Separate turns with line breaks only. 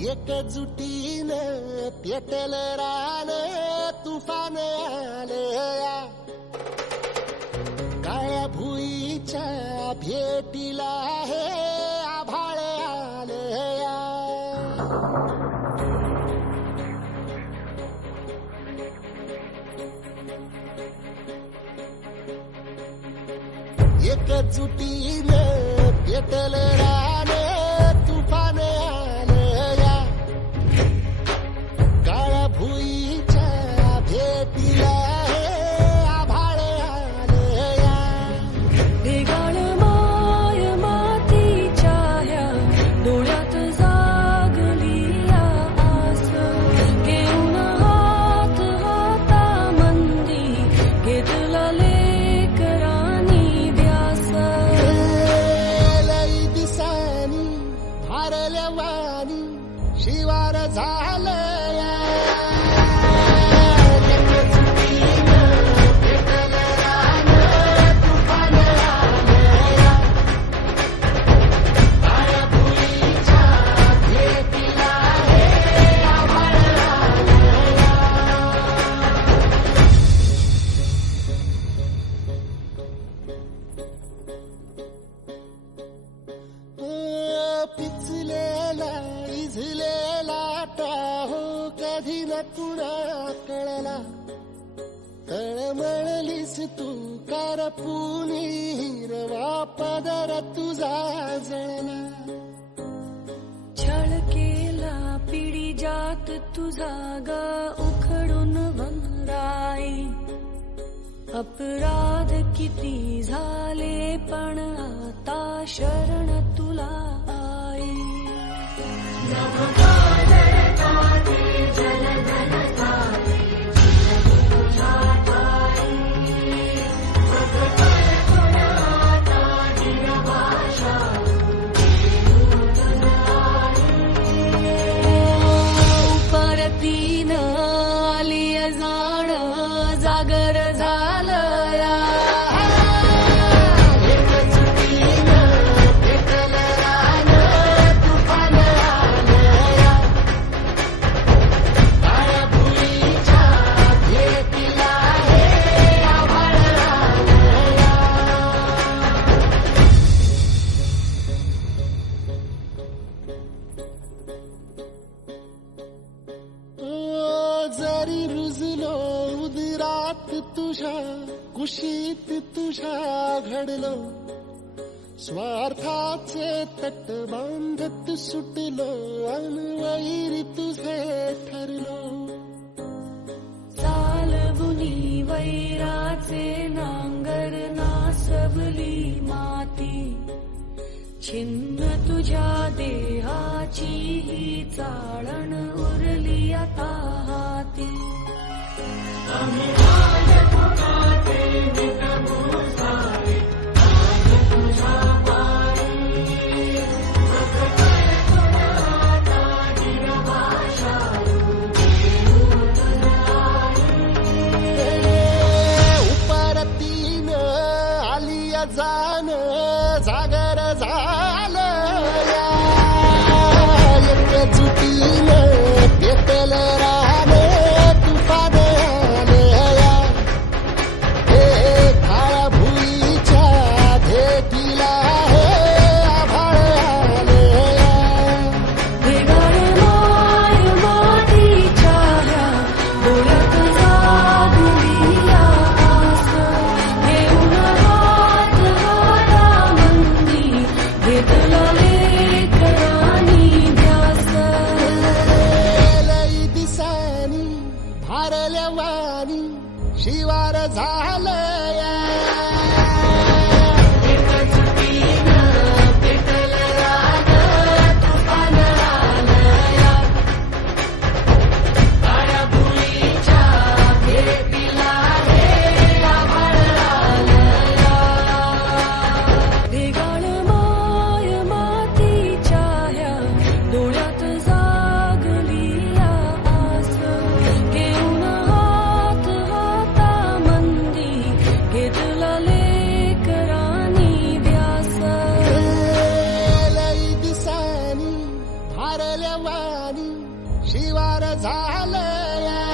एकजुटीनं पेटल रान तुफान आले काळ्या भुईच्या भेटीला हे आभाळ आले एकजुटीनं पेटेल रान शिवार झालया कळला तळमळलीस तू कर हिरवा पदर तुझा जळला
छळ केला पिढी जात तुझा ग उखडून भंगाई अपराध किती झाले पण आता शरण तुला आई.
उदरात तुझ्या कुशीत तुझ्या घडलो. स्वार्थाचे तट बांधत सुटलो अनवैरी तुझे ठरलो.
चालवुनी वैराचे नांगर नासवली माती. छिन्न तुझ्या देहाची ही चाळण उरली आता हाती
Amen. शिवार झालया वाणी शिवार झालं